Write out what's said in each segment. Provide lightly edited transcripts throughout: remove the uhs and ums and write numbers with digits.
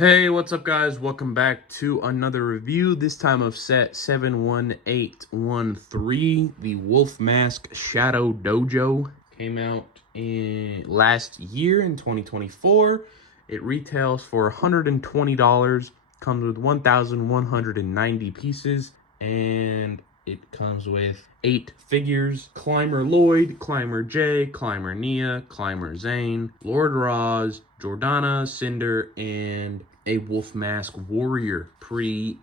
Hey, what's up guys? Welcome back to another review, this time of set 71813. The Wolf Mask Shadow Dojo came out in last year in 2024. It retails for $120, comes with 1,190 pieces, and it comes with 8 figures: Climber Lloyd, Climber Jay, Climber Nia, Climber Zane, Lord Roz, Jordana, Cinder, and a Wolf Mask Warrior. Pretty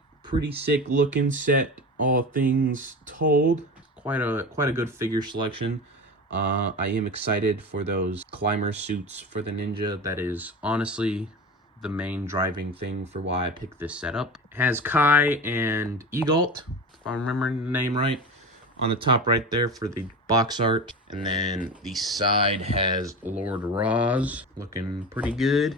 sick looking set, all things told. Quite a good figure selection. I am excited for those climber suits for the ninja. That is honestly the main driving thing for why I picked this setup. It has Kai and Egalt, if I'm remembering the name right, on the top right there for the box art. And then the side has Lord Roz, looking pretty good.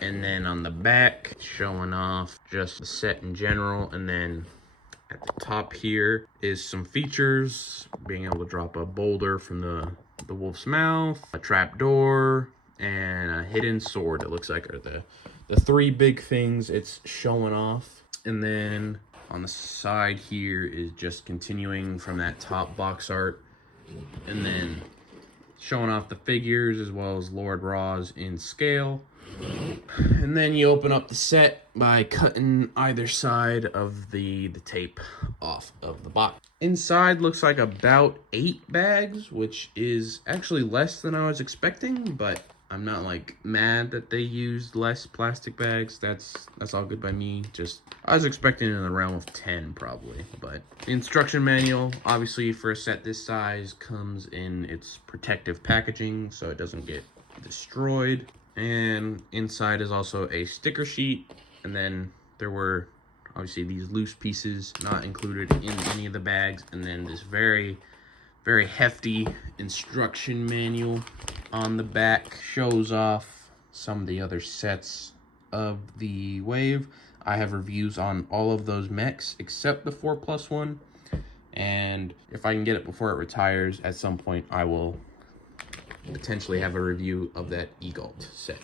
And then on the back, showing off just the set in general. And then at the top here is some features: being able to drop a boulder from the wolf's mouth, a trap door, and a hidden sword. It looks like are the three big things it's showing off. And then on the side here is just continuing from that top box art, and then showing off the figures as well as Lord Roz in scale. And then you open up the set by cutting either side of the tape off of the box. Inside looks like about 8 bags, which is actually less than I was expecting, but I'm not like mad that they used less plastic bags. That's all good by me. Just I was expecting in the realm of 10 probably. But the instruction manual, obviously for a set this size, comes in its protective packaging so it doesn't get destroyed. And inside is also a sticker sheet, and then there were obviously these loose pieces not included in any of the bags, and then this very hefty instruction manual on the back shows off some of the other sets of the wave. I have reviews on all of those mechs except the 4+ one, and if I can get it before it retires at some point, I will potentially have a review of that Egalt set.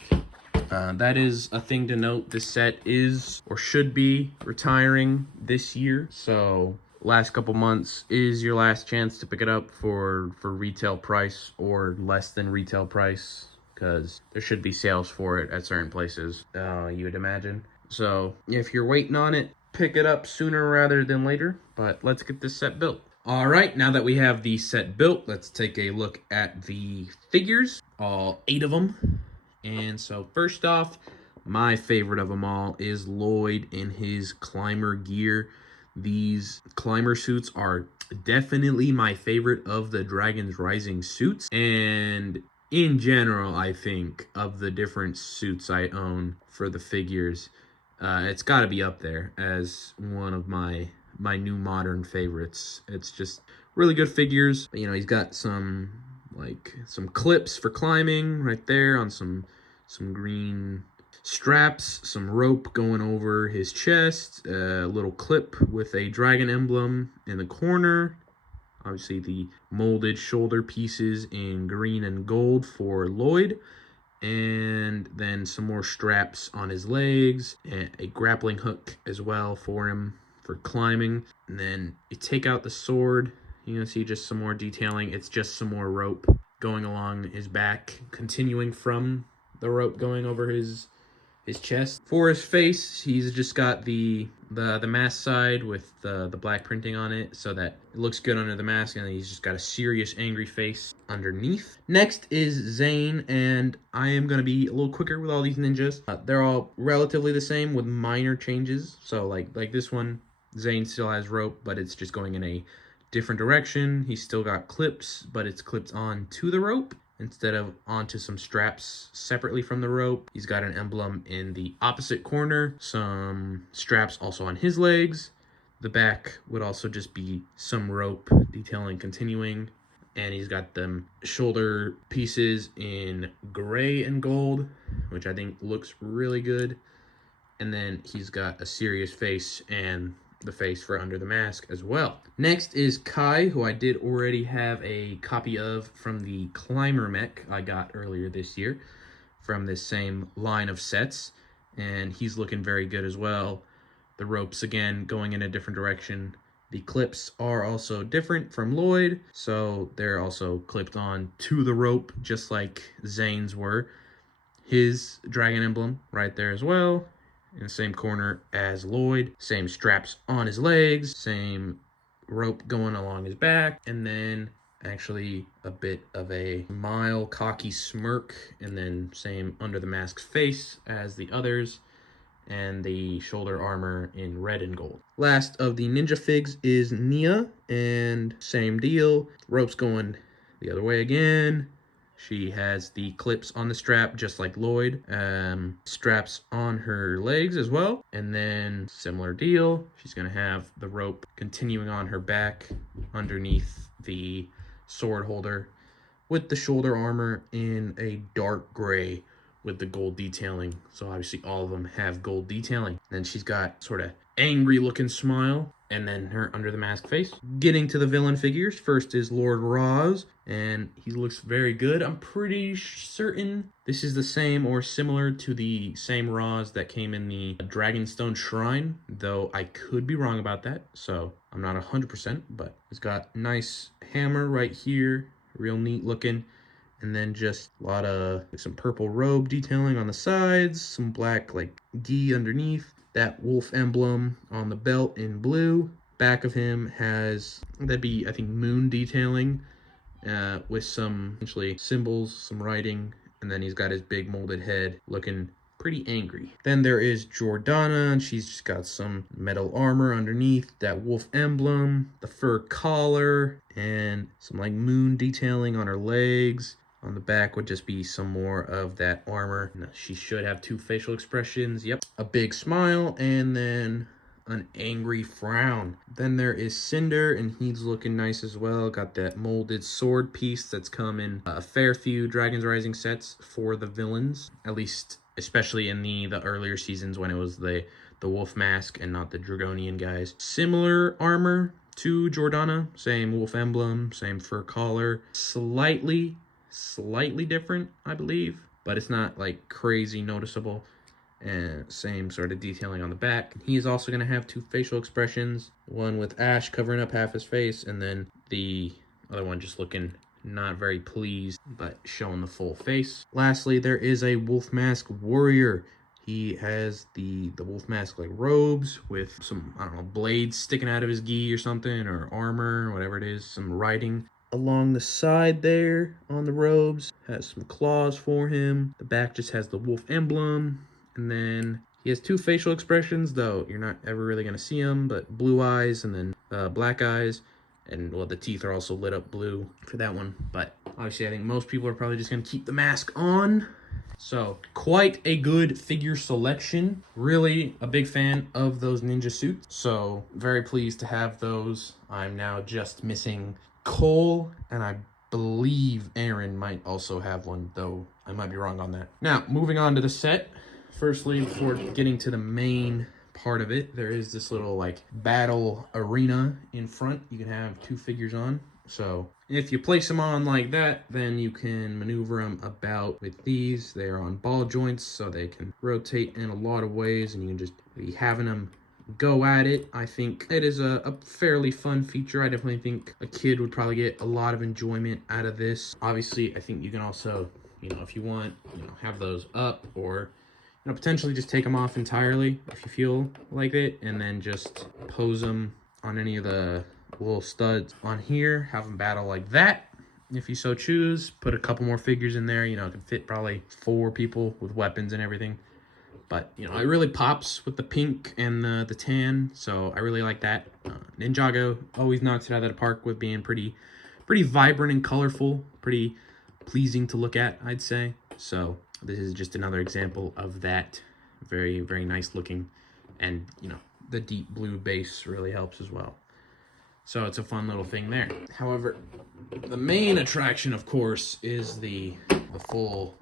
That is a thing to note. This set is or should be retiring this year, so last couple months is your last chance to pick it up for retail price or less than retail price, because there should be sales for it at certain places, you would imagine. So if you're waiting on it, pick it up sooner rather than later. But let's get this set built. All right, now that we have the set built, let's take a look at the figures, all 8 of them. And so first off, my favorite of them all is Lloyd in his climber gear. These climber suits are definitely my favorite of the Dragon's Rising suits. And in general, I think of the different suits I own for the figures, it's got to be up there as one of my new modern favorites. It's just really good figures. You know, he's got some clips for climbing right there on some green straps, some rope going over his chest, a little clip with a dragon emblem in the corner. Obviously the molded shoulder pieces in green and gold for Lloyd, and then some more straps on his legs, and a grappling hook as well for him for climbing. And then you take out the sword, you can see just some more detailing. It's just some more rope going along his back, continuing from the rope going over his chest. For his face, he's just got the mask side with the black printing on it so that it looks good under the mask, and he's just got a serious angry face underneath. Next is Zane, and I am going to be a little quicker with all these ninjas. They're all relatively the same with minor changes. So like this one, Zane still has rope, but it's just going in a different direction. He's still got clips, but it's clipped on to the rope instead of onto some straps separately from the rope. He's got an emblem in the opposite corner, some straps also on his legs. The back would also just be some rope detailing continuing, and he's got them shoulder pieces in gray and gold, which I think looks really good. And then he's got a serious face and the face for under the mask as well. Next is Kai, who I did already have a copy of from the Climber mech I got earlier this year from this same line of sets. and he's looking very good as well. The ropes, again, going in a different direction. The clips are also different from Lloyd, so they're also clipped on to the rope, just like Zane's were. His dragon emblem right there as well, in the same corner as Lloyd. Same straps on his legs, same rope going along his back, and then actually a bit of a mild cocky smirk, and then same under the mask's face as the others, and the shoulder armor in red and gold. Last of the ninja figs is Nia, and same deal, ropes going the other way again. She has the clips on the strap just like Lloyd, straps on her legs as well, and then similar deal, she's gonna have the rope continuing on her back underneath the sword holder with the shoulder armor in a dark gray with the gold detailing. So obviously all of them have gold detailing. Then she's got sort of angry looking smile, and then her under the mask face. Getting to the villain figures, first is Lord Roz, and he looks very good. I'm pretty certain this is the same or similar to the same Roz that came in the Dragonstone Shrine, though I could be wrong about that, so I'm not 100%, but he's got nice hammer right here, real neat looking. And then just a lot of some purple robe detailing on the sides, some black like gi underneath, that wolf emblem on the belt in blue. Back of him has, that'd be I think moon detailing with some essentially symbols, some writing, and then he's got his big molded head looking pretty angry. Then there is Jordana, and she's just got some metal armor underneath, that wolf emblem, the fur collar, and some like moon detailing on her legs. On the back would just be some more of that armor. Now, she should have two facial expressions. Yep. A big smile and then an angry frown. Then there is Cinder, and he's looking nice as well. Got that molded sword piece that's come in a fair few Dragon's Rising sets for the villains. At least, especially in the earlier seasons when it was the wolf mask and not the Dragonian guys. Similar armor to Jordana. Same wolf emblem, same fur collar. Slightly different, I believe, but it's not like crazy noticeable. And same sort of detailing on the back. He is also going to have two facial expressions, one with ash covering up half his face, and then the other one just looking not very pleased, but showing the full face. Lastly, there is a wolf mask warrior. He has the wolf mask like robes with some, I don't know, blades sticking out of his gi or something, or armor, whatever it is, some writing. Along the side there on the robes, has some claws for him. The back just has the wolf emblem. And then he has two facial expressions, though you're not ever really going to see them, but blue eyes and then black eyes. And, well, the teeth are also lit up blue for that one. But obviously I think most people are probably just going to keep the mask on. So, quite a good figure selection. Really a big fan of those ninja suits. So, very pleased to have those. I'm now just missing Cole, and I believe Aaron might also have one, though I might be wrong on that. Now, moving on to the set. Firstly, before getting to the main part of it, there is this little like battle arena in front. You can have two figures on. So if you place them on like that, then you can maneuver them about with these. They're on ball joints, so they can rotate in a lot of ways, and you can just be having them go at it. I think it is a fairly fun feature. I definitely think a kid would probably get a lot of enjoyment out of this. Obviously, I think you can also, if you want, have those up, or potentially just take them off entirely if you feel like it, and then just pose them on any of the little studs on here, have them battle like that if you so choose. Put a couple more figures in there, it can fit probably 4 people with weapons and everything. But, it really pops with the pink and the tan, so I really like that. Ninjago always knocks it out of the park with being pretty vibrant and colorful, pretty pleasing to look at, I'd say. So this is just another example of that. Very, very nice looking. And, the deep blue base really helps as well. So it's a fun little thing there. However, the main attraction, of course, is the full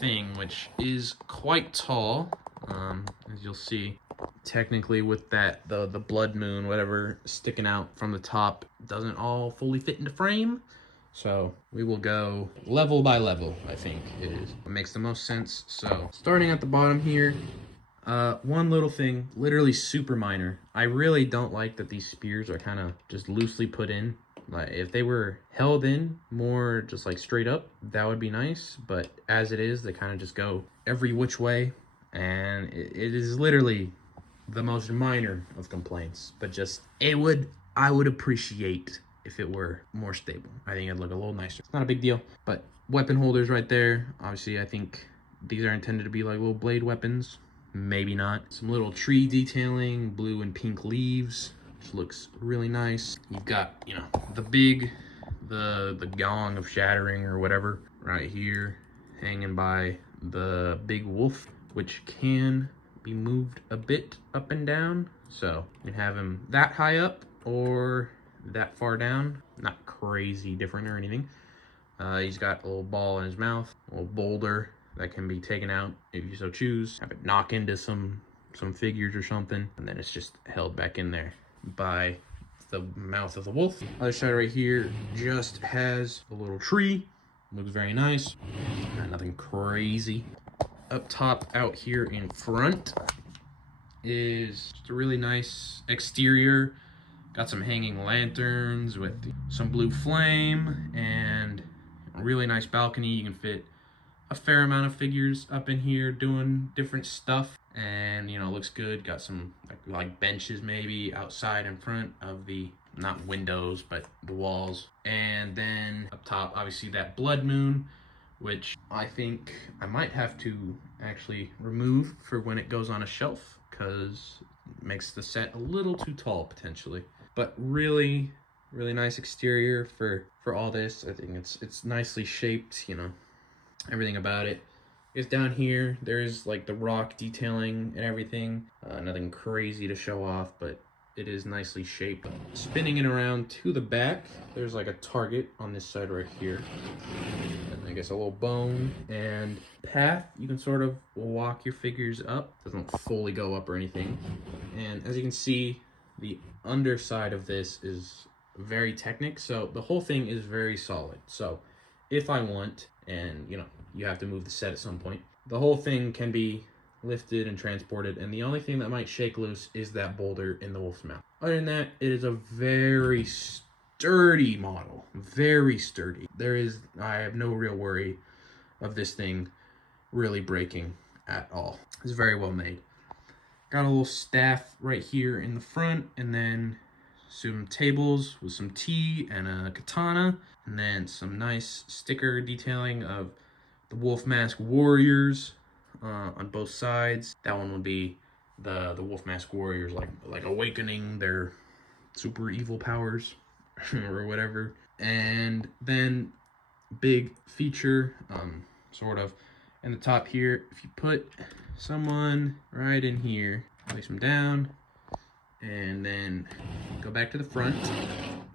thing, which is quite tall, as you'll see. Technically, with that the blood moon, whatever, sticking out from the top, doesn't all fully fit into frame. So we will go level by level, I think, is what makes the most sense. So starting at the bottom here, One little thing, literally super minor. I really don't like that these spears are kind of just loosely put in. Like, if they were held in more just like straight up, that would be nice. But as it is, they kind of just go every which way. And it is literally the most minor of complaints. But just, I would appreciate if it were more stable. I think it'd look a little nicer. It's not a big deal, but weapon holders right there. Obviously, I think these are intended to be like little blade weapons. Maybe not. Some little tree detailing, blue and pink leaves, which looks really nice. You've got, you know, the gong of shattering or whatever right here, hanging by the big wolf, which can be moved a bit up and down. So you can have him that high up or that far down. Not crazy different or anything. He's got a little ball in his mouth, a little boulder that can be taken out if you so choose. Have it knock into some figures or something, and then it's just held back in there by the mouth of the wolf. Other side right here just has a little tree. Looks very nice. Nothing crazy. Up top out here in front is just a really nice exterior. Got some hanging lanterns with some blue flame and a really nice balcony. You can fit a fair amount of figures up in here doing different stuff, and you know, looks good. Got some like benches maybe outside in front of the, not windows, but the walls. And then up top, obviously that blood moon, which I think I might have to actually remove for when it goes on a shelf, because it makes the set a little too tall potentially. But really nice exterior for all this. I think it's nicely shaped, you know, everything about it. Is down here, there's like the rock detailing and everything. Nothing crazy to show off, but it is nicely shaped. Spinning it around to the back, there's like a target on this side right here. And I guess a little bone and path. You can sort of walk your figures up. Doesn't fully go up or anything. And as you can see, the underside of this is very Technic, so the whole thing is very solid. So if I want, and you know, you have to move the set at some point, the whole thing can be lifted and transported, and the only thing that might shake loose is that boulder in the wolf's mouth. Other than that, it is a very sturdy model, very sturdy. I have no real worry of this thing really breaking at all. It's very well made. Got a little staff right here in the front, and then some tables with some tea and a katana, and then some nice sticker detailing of the Wolf Mask Warriors on both sides. That one would be the Wolf Mask Warriors like awakening their super evil powers or whatever. And then big feature sort of in the top here, if you put someone right in here, place them down, and then go back to the front.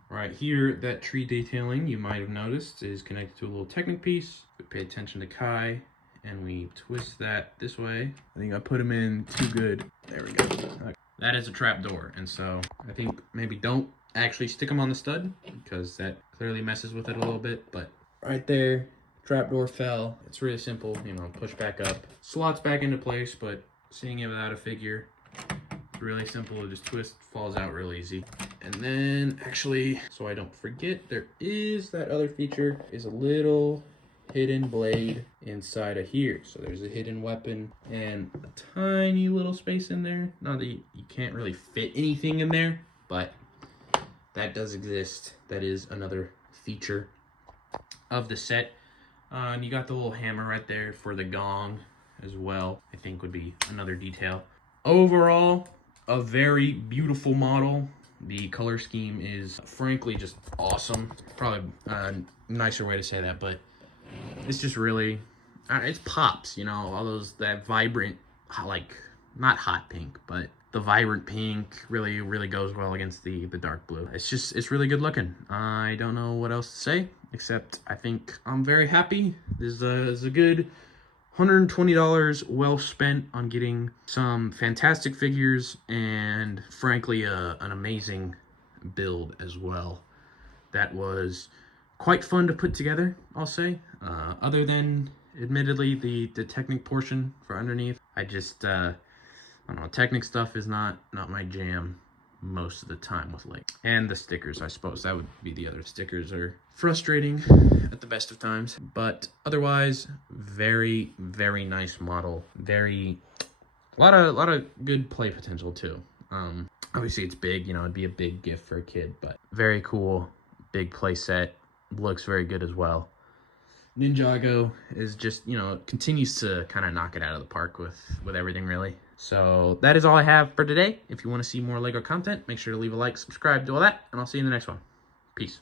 Right here, that tree detailing you might have noticed is connected to a little Technic piece. We pay attention to Kai, and we twist that this way. I think I put him in too good. There we go. Okay. That is a trap door, and so I think maybe don't actually stick them on the stud, because that clearly messes with it a little bit. But right there, trapdoor fell. It's really simple, you know, push back up, slots back into place, but seeing it without a figure, really simple. It just twist, falls out real easy. And then actually, so I don't forget, there is that other feature, is a little hidden blade inside of here. So there's a hidden weapon and a tiny little space in there. Not that you can't really fit anything in there, but that does exist. That is another feature of the set. And you got the little hammer right there for the gong as well, I think would be another detail. Overall, a very beautiful model. The color scheme is frankly just awesome. Probably a nicer way to say that, but it's just really, it pops, you know, all those, that vibrant, like, not hot pink, but the vibrant pink really goes well against the dark blue. It's really good looking. I don't know what else to say, except I think I'm very happy. This is a good $120 well spent on getting some fantastic figures, and frankly an amazing build as well. That was quite fun to put together, I'll say. Other than admittedly the Technic portion for underneath, I just I don't know, Technic stuff is not my jam most of the time with Lego. And the stickers, I suppose that would be the other. Stickers are frustrating at the best of times, but otherwise very, very nice model. A lot of good play potential too. Obviously it's big, you know, it'd be a big gift for a kid, but very cool, big play set, looks very good as well. Ninjago is just, you know, continues to kind of knock it out of the park with everything, really. So that is all I have for today. If you want to see more Lego content, make sure to leave a like, subscribe, do all that, and I'll see you in the next one. Peace.